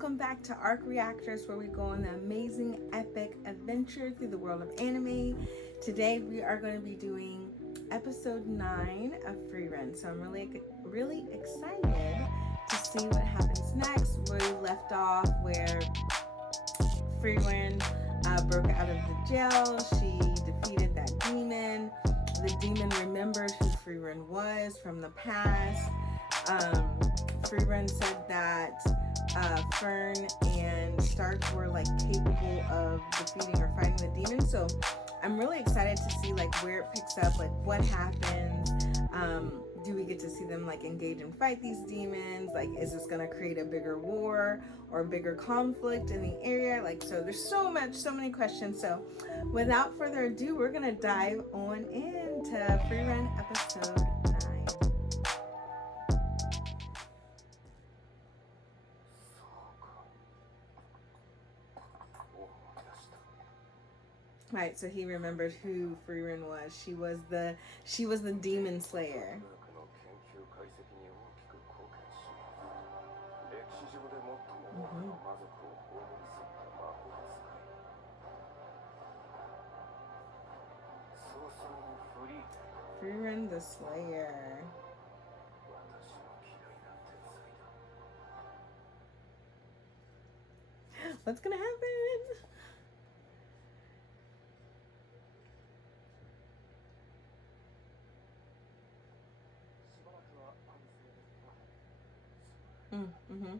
welcome back to A.R.C Reactors, where we go on the amazing epic adventure through the world of anime. Today we are going to be doing episode 9 of Frieren, so I'm really excited to see what happens next. Where we left off, where Frieren broke out of the jail. She defeated that demon. The demon remembered who Frieren was from the past. Frieren said that Fern and Stark were like capable of defeating or fighting the demon. So I'm really excited to see like where it picks up, like what happens. Do we get to see them like engage and fight these demons? Like, is this gonna create a bigger war or a bigger conflict in the area? Like, so there's so many questions. So without further ado, we're gonna dive on into Frieren Episode 9. Right, so he remembered who Frieren was. She was the demon slayer. Mm-hmm. Frieren the Slayer. What's gonna happen? Mm-hmm.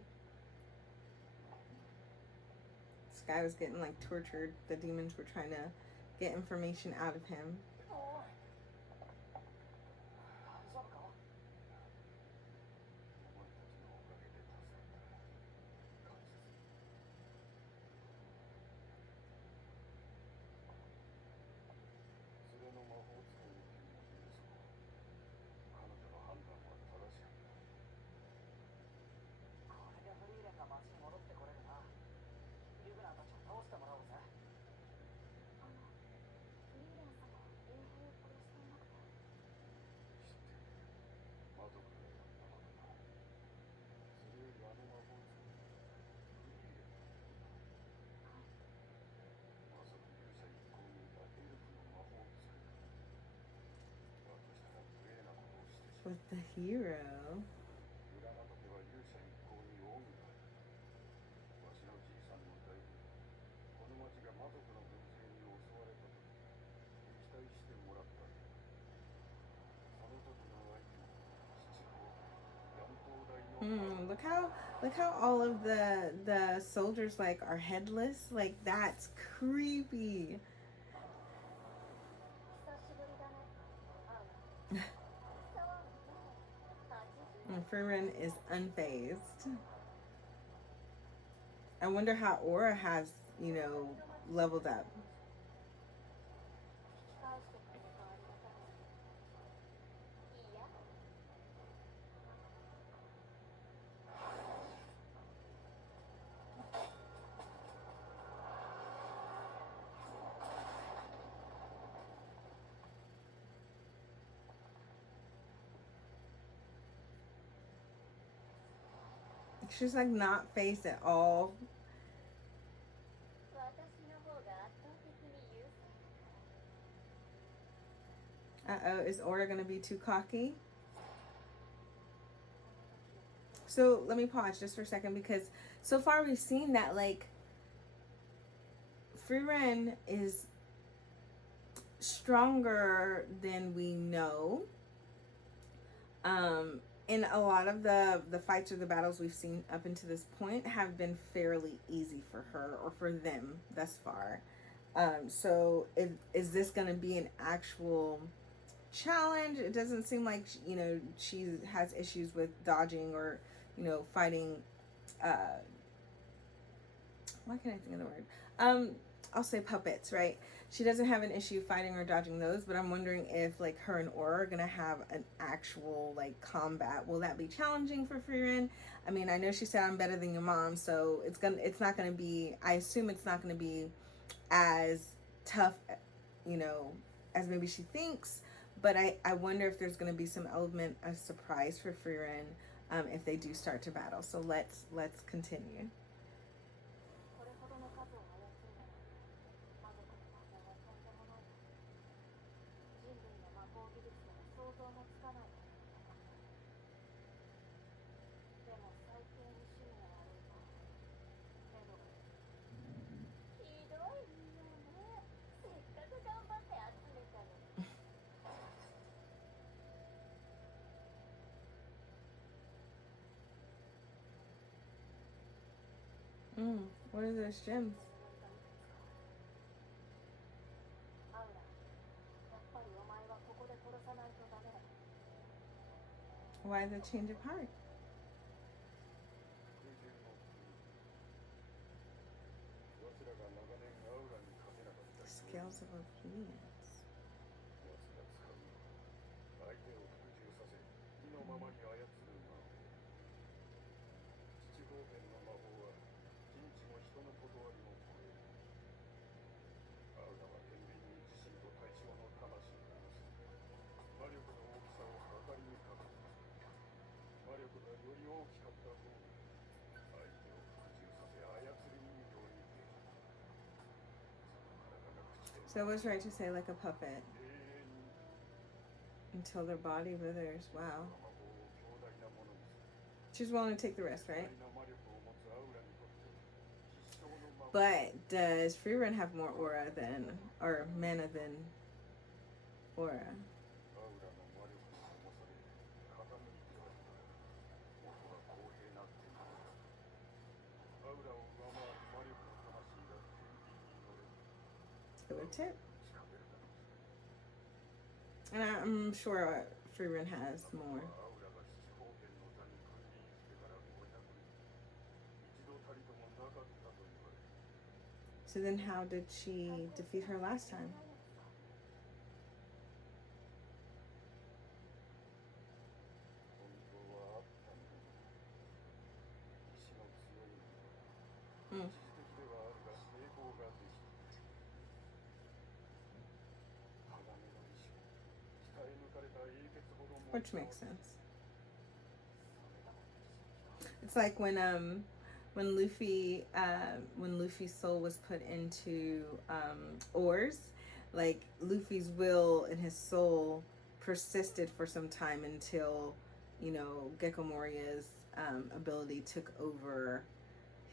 This guy was getting like tortured. The demons were trying to get information out of him. With the hero. Look how all of the soldiers like are headless. Like, that's creepy. And Frieren is unfazed. I wonder how Aura has, leveled up. She's like not phased at all. Is Aura gonna be too cocky? So let me pause just for a second, because so far we've seen that like Frieren is stronger than we know. And a lot of the fights or the battles we've seen up until this point have been fairly easy for her, or for them thus far. So is this going to be an actual challenge? It doesn't seem like, she has issues with dodging or, fighting. Why can't I think of the word? I'll say puppets, right? She doesn't have an issue fighting or dodging those, but I'm wondering if like her and Aura are gonna have an actual like combat. Will that be challenging for Frieren? I mean, I know she said I'm better than your mom, so it's not gonna be, I assume it's not gonna be as tough, as maybe she thinks. But I wonder if there's gonna be some element of surprise for Frieren if they do start to battle. So let's continue. What are those gems? Why the change of heart? Scales of obedience. So it was right to say like a puppet. Until their body withers. Wow. She's willing to take the risk, right? But does Frieren have more aura than, or mana than aura? Good tip. And I'm sure Frieren has more. So then how did she defeat her last time? Which makes sense. It's like when Luffy's soul was put into ores, like Luffy's will and his soul persisted for some time until, you know, Gecko Moria's ability took over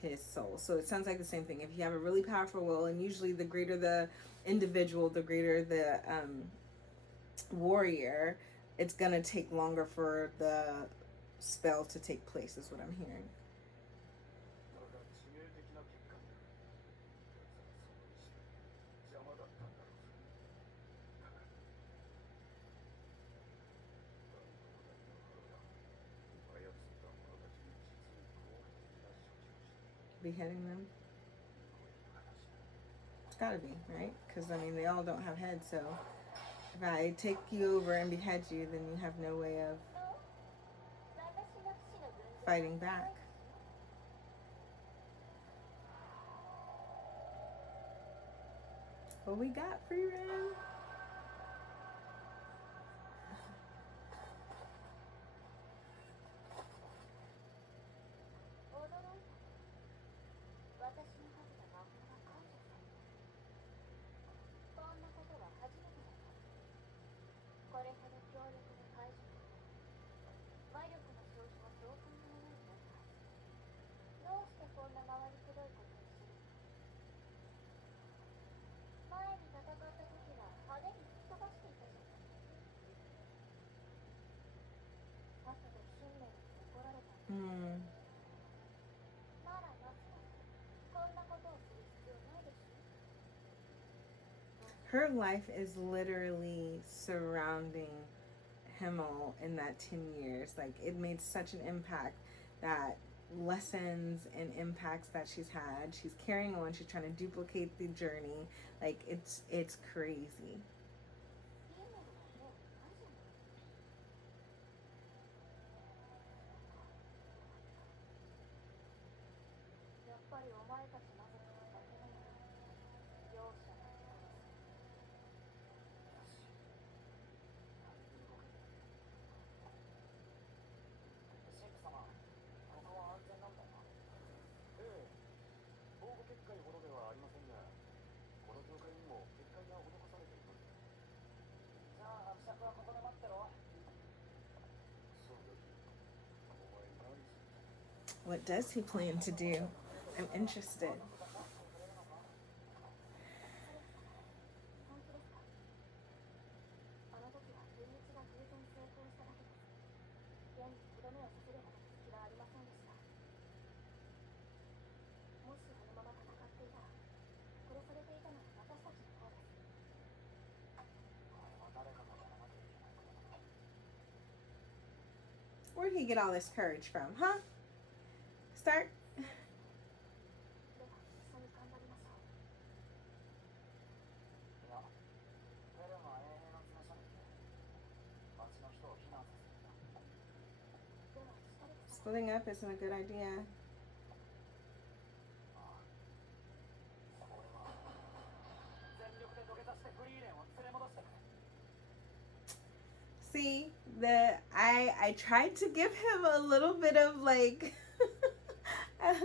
his soul. So it sounds like the same thing. If you have a really powerful will, and usually the greater the individual, the greater the warrior, it's gonna take longer for the spell to take place, is what I'm hearing. Beheading them? It's gotta be, right? Because, I mean, they all don't have heads, so if I take you over and behead you, then you have no way of fighting back. What we got, Frieren? Her life is literally surrounding Himmel in that 10 years. Like, it made such an impact that lessons and impacts that she's had, she's carrying on, she's trying to duplicate the journey. Like, it's crazy. What does he plan to do? I'm interested. Where'd he get all this courage from, huh? Start. Splitting up isn't a good idea. See, I tried to give him a little bit of like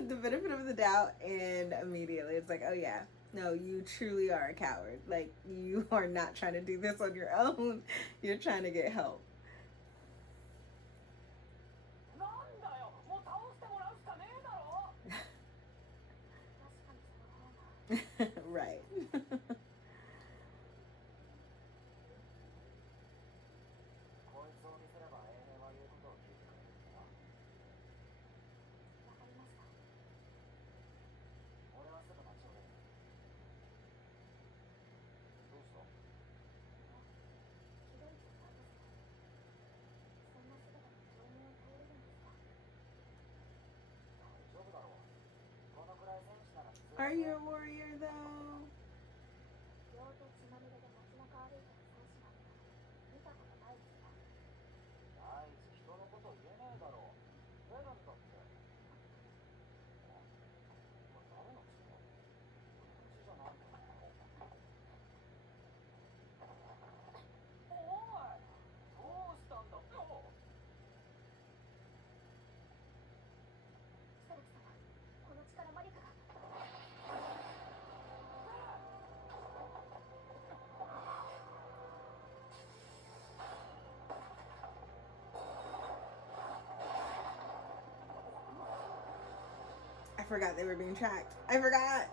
the benefit of the doubt, and immediately it's like, oh yeah, no, you truly are a coward. Like, you are not trying to do this on your own. You're trying to get help. Right. Are you a warrior though? I forgot they were being tracked. I forgot.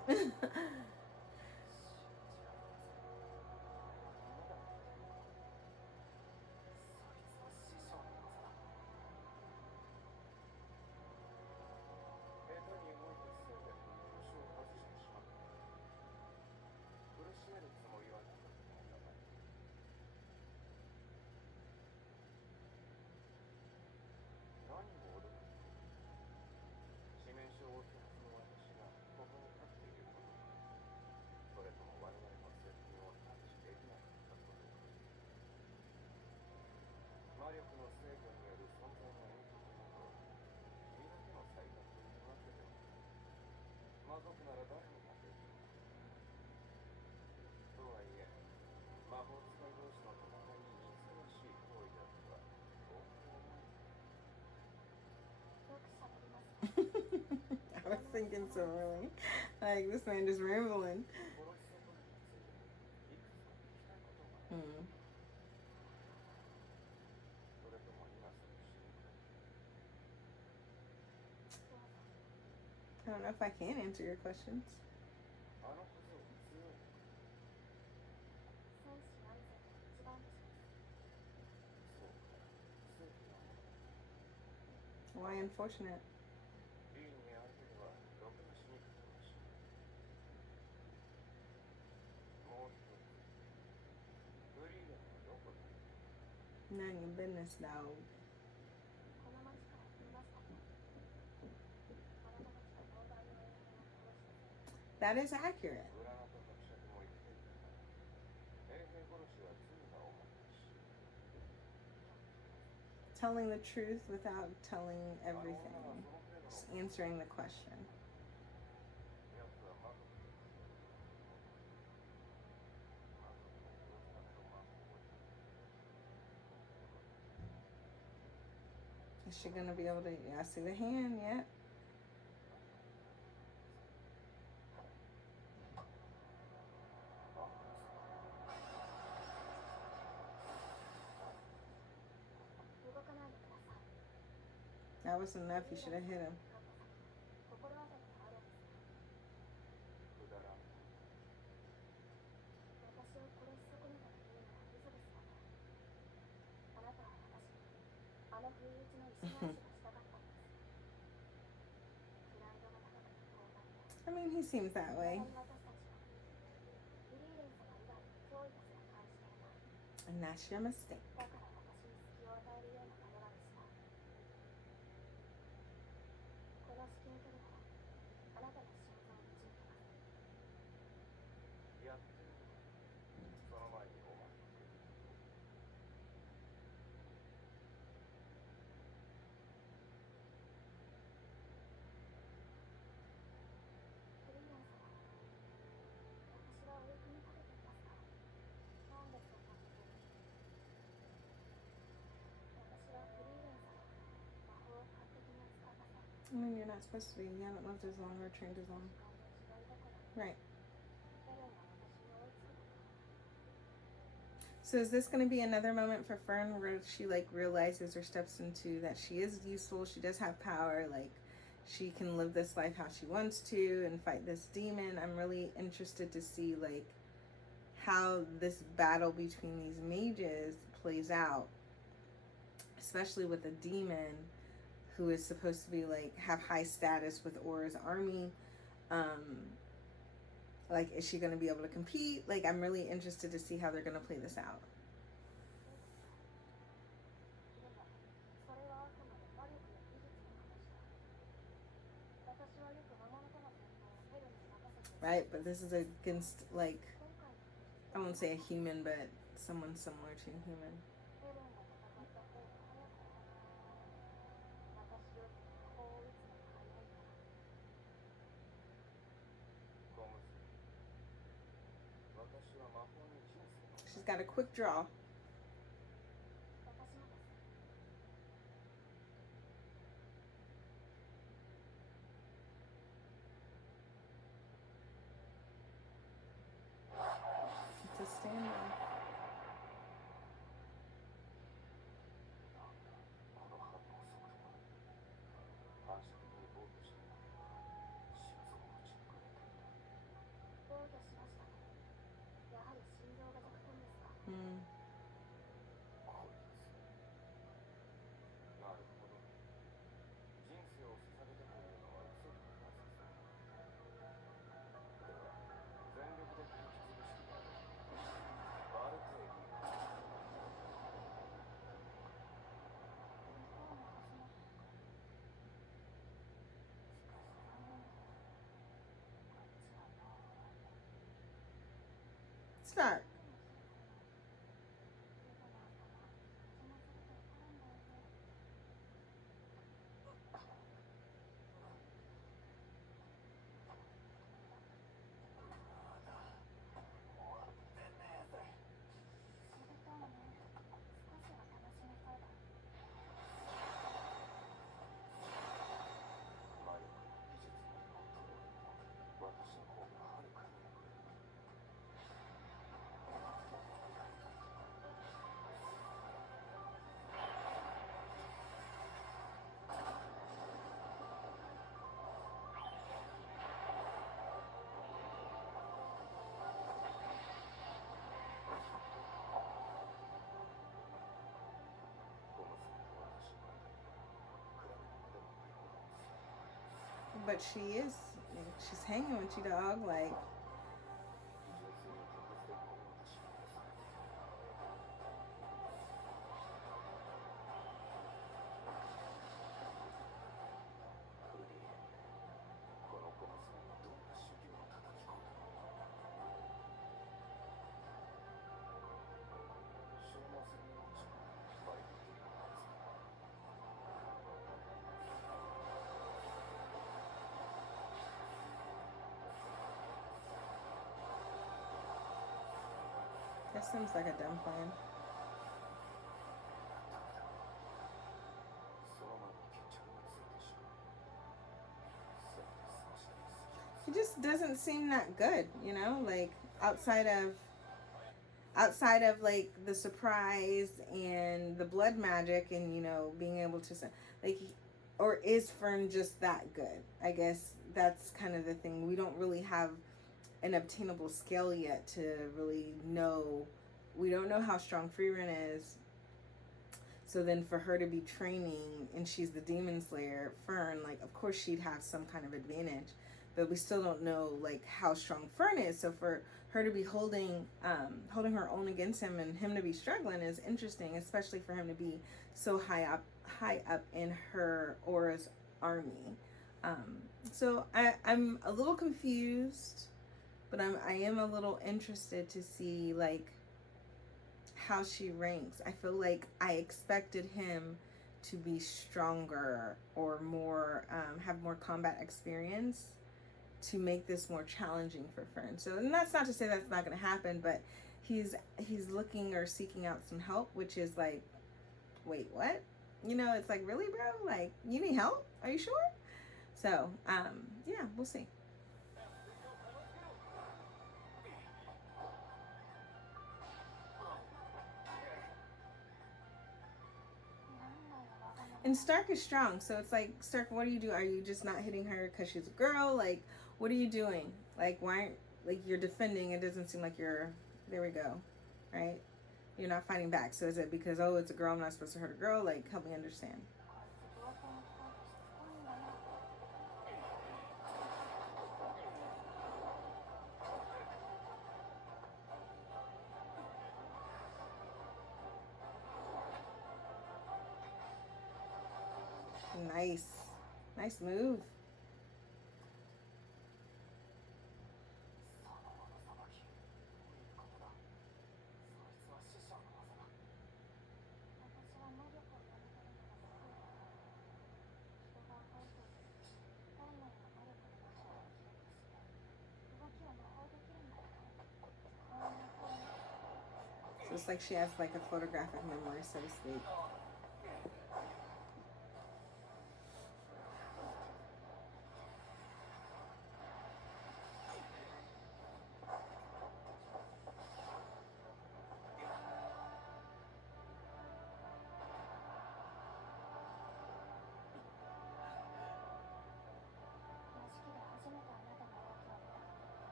I was thinking similarly. Like, this man just rambling. I don't know if I can answer your questions. Why unfortunate? None of your business, dog. That is accurate. Telling the truth without telling everything. Just answering the question. Is she gonna be able to? Yeah, I see the hand. Yeah. That was enough. You should have hit him. I mean, he seems that way. And that's your mistake. I mean, you're not supposed to be. You haven't lived as long or trained as long. Right. So is this going to be another moment for Fern where she like realizes or steps into that she is useful, she does have power, like she can live this life how she wants to and fight this demon? I'm really interested to see like how this battle between these mages plays out, especially with a demon who is supposed to be like have high status with Aura's army. Like, is she going to be able to compete? Like, I'm really interested to see how they're going to play this out. Right, but this is against, like, I won't say a human, but someone similar to a human. She's got a quick draw. It's a standoff. Start. But she's hanging with you, dog. Like, that seems like a dumb plan. He just doesn't seem that good, you know, like outside of like the surprise and the blood magic and, you know, being able to like, or is Fern just that good? I guess that's kind of the thing. We don't really have an obtainable scale yet to really know. We don't know how strong Frieren is. So then for her to be training and she's the demon slayer, Fern, like, of course she'd have some kind of advantage, but we still don't know like how strong Fern is. So for her to be holding her own against him and him to be struggling is interesting, especially for him to be so high up in her Aura's army. So I'm a little confused, but I am a little interested to see like how she ranks. I feel like I expected him to be stronger or more have more combat experience to make this more challenging for Fern. So, and that's not to say that's not going to happen, but he's looking or seeking out some help, which is like, wait, what? You know, it's like, really, bro? Like, you need help? Are you sure? So, yeah, we'll see. And Stark is strong, so it's like, Stark, what do you do? Are you just not hitting her because she's a girl? Like, what are you doing? Like, why aren't, like, you're defending? It doesn't seem like you're, there we go, right? You're not fighting back. So is it because, oh, it's a girl, I'm not supposed to hurt a girl? Like, help me understand. Nice. Nice move. So it's like she has like a photographic memory, so to speak.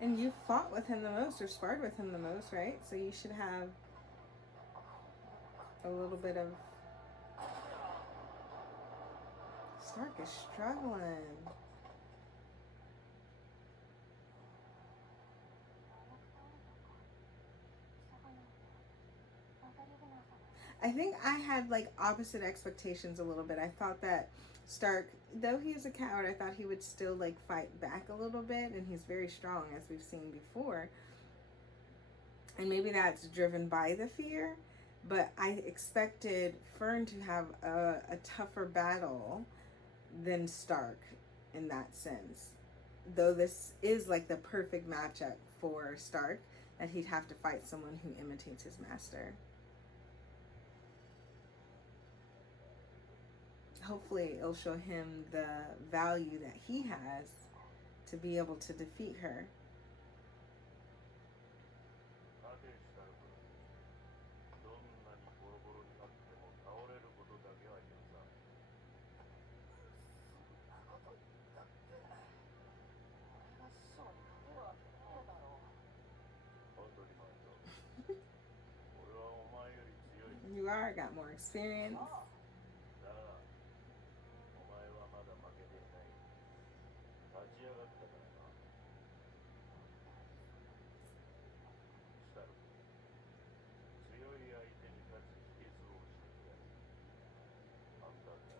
And you fought with him the most, or sparred with him the most, right? So you should have a little bit of... Stark is struggling. I think I had like opposite expectations a little bit. I thought that Stark, though he is a coward, I thought he would still like fight back a little bit, and he's very strong, as we've seen before. And maybe that's driven by the fear, but I expected Fern to have a tougher battle than Stark in that sense. Though this is like the perfect matchup for Stark, that he'd have to fight someone who imitates his master. Hopefully it'll show him the value that he has to be able to defeat her. You are, got more experience.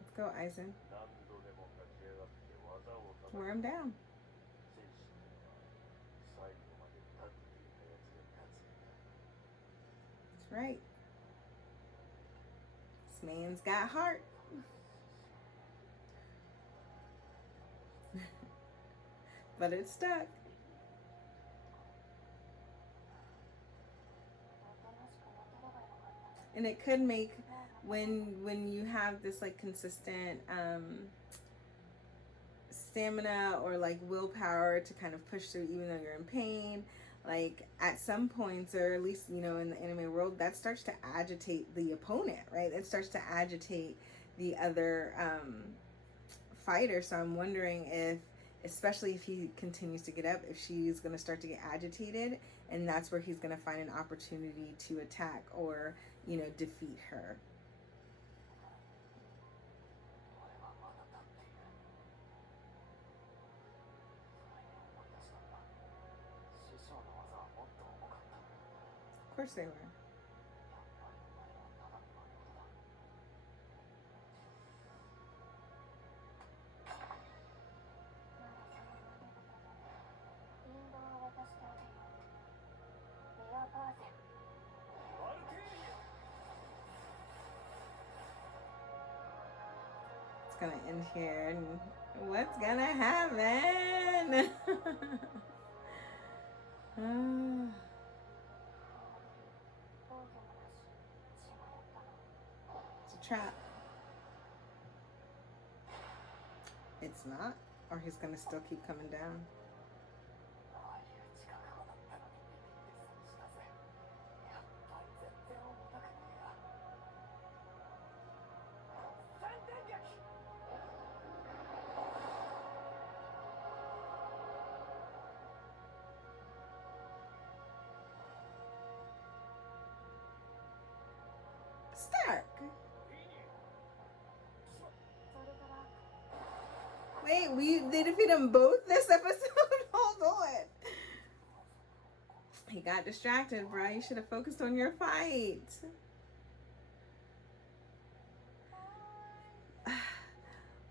Let's go, Aizen. Wear him down. That's right. This man's got heart. But it's stuck. And it could make, when you have this like consistent stamina or like willpower to kind of push through even though you're in pain, like at some points, or at least, you know, in the anime world, that starts to agitate the opponent, right? It starts to agitate the other fighter. So I'm wondering if, especially if he continues to get up, if she's going to start to get agitated, and that's where he's going to find an opportunity to attack or, you know, defeat her. Of course they were. it's gonna end here, and what's gonna happen? It's a trap. It's not, or he's gonna still keep coming down. Stark. Wait, they defeat them both this episode? Hold on. He got distracted, bro. You should have focused on your fight.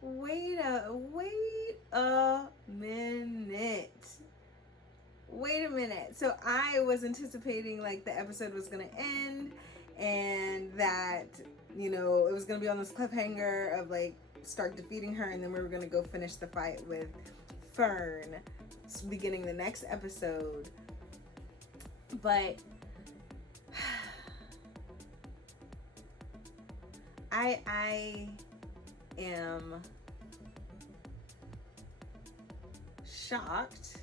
Wait a minute. Wait a minute. So I was anticipating like the episode was gonna end and that, you know, it was gonna be on this cliffhanger of like Stark defeating her, and then we were gonna go finish the fight with Fern beginning the next episode. But I am shocked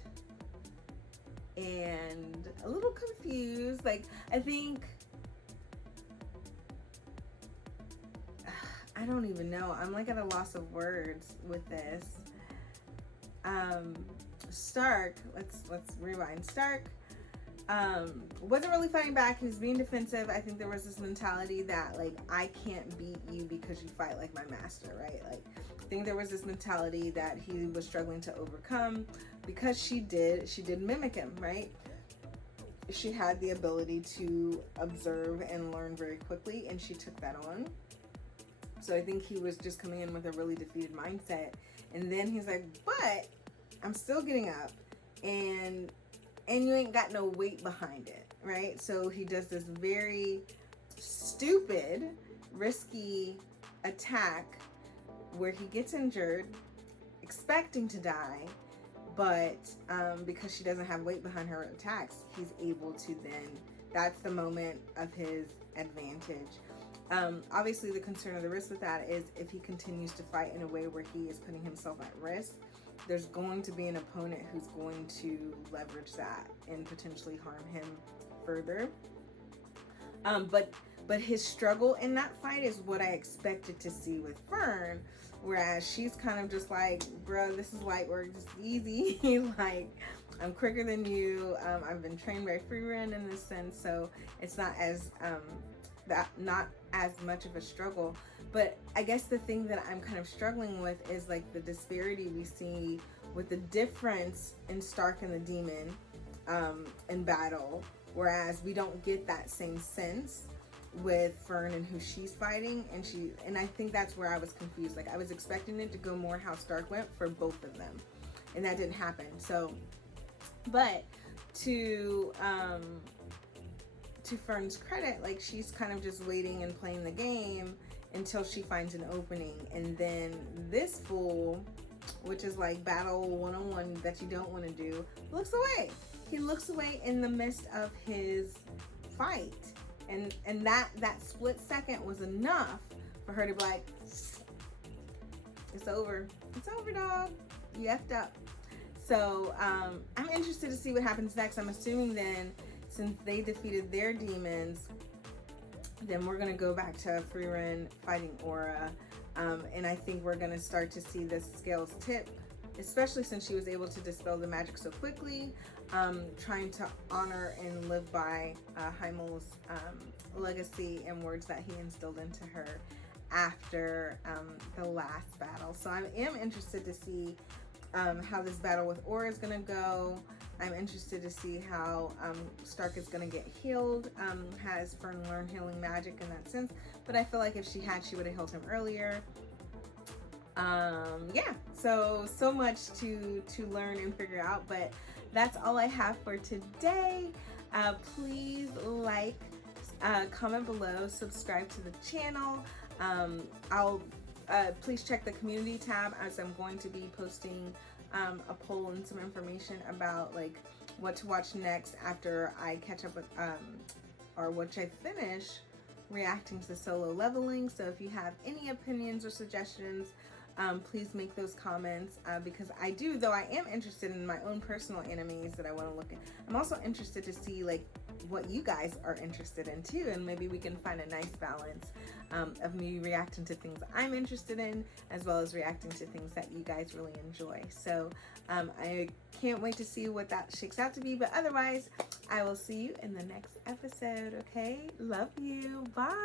and a little confused. Like, I think I don't even know. I'm like at a loss of words with this. Stark, let's rewind. Stark wasn't really fighting back. He was being defensive. I think there was this mentality that like, I can't beat you because you fight like my master, right? Like, I think there was this mentality that he was struggling to overcome because she did mimic him, right? She had the ability to observe and learn very quickly, and she took that on. So I think he was just coming in with a really defeated mindset. And then he's like, but I'm still getting up, and you ain't got no weight behind it, right? So he does this very stupid, risky attack where he gets injured, expecting to die, but because she doesn't have weight behind her attacks, he's able to then, that's the moment of his advantage. Obviously, the concern of the risk with that is if he continues to fight in a way where he is putting himself at risk, there's going to be an opponent who's going to leverage that and potentially harm him further. But his struggle in that fight is what I expected to see with Fern, whereas she's kind of just like, bro, this is light work, just easy. Like, I'm quicker than you. I've been trained by Frieren in this sense, so it's not as not as much of a struggle. But I guess the thing that I'm kind of struggling with is like the disparity we see with the difference in Stark and the Demon in battle, whereas we don't get that same sense with Fern and who she's fighting, and I think that's where I was confused. Like, I was expecting it to go more how Stark went for both of them, and that didn't happen. So, but to Fern's credit, like, she's kind of just waiting and playing the game until she finds an opening, and then this fool, which is like battle 101 that you don't want to do, looks away. He looks away in the midst of his fight, and that split second was enough for her to be like, it's over, dog, you effed up. So I'm interested to see what happens next. I'm assuming then, since they defeated their demons, then we're going to go back to Frieren fighting Aura. And I think we're going to start to see the scales tip, especially since she was able to dispel the magic so quickly, trying to honor and live by Heimel's legacy and words that he instilled into her after the last battle. So I am interested to see how this battle with Aura is going to go. I'm interested to see how Stark is going to get healed. Has Fern learned healing magic in that sense? But I feel like if she had, she would have healed him earlier. Yeah, so much to learn and figure out. But that's all I have for today. Please like, comment below, subscribe to the channel. I'll please check the community tab, as I'm going to be posting a poll and some information about like what to watch next after I catch up with or once I finish reacting to Solo Leveling. So if you have any opinions or suggestions, please make those comments, because I do, though I am interested in my own personal animes that I want to look at, I'm also interested to see like what you guys are interested in too, and maybe we can find a nice balance of me reacting to things I'm interested in, as well as reacting to things that you guys really enjoy. So I can't wait to see what that shakes out to be, but otherwise I will see you in the next episode. Okay, love you, bye.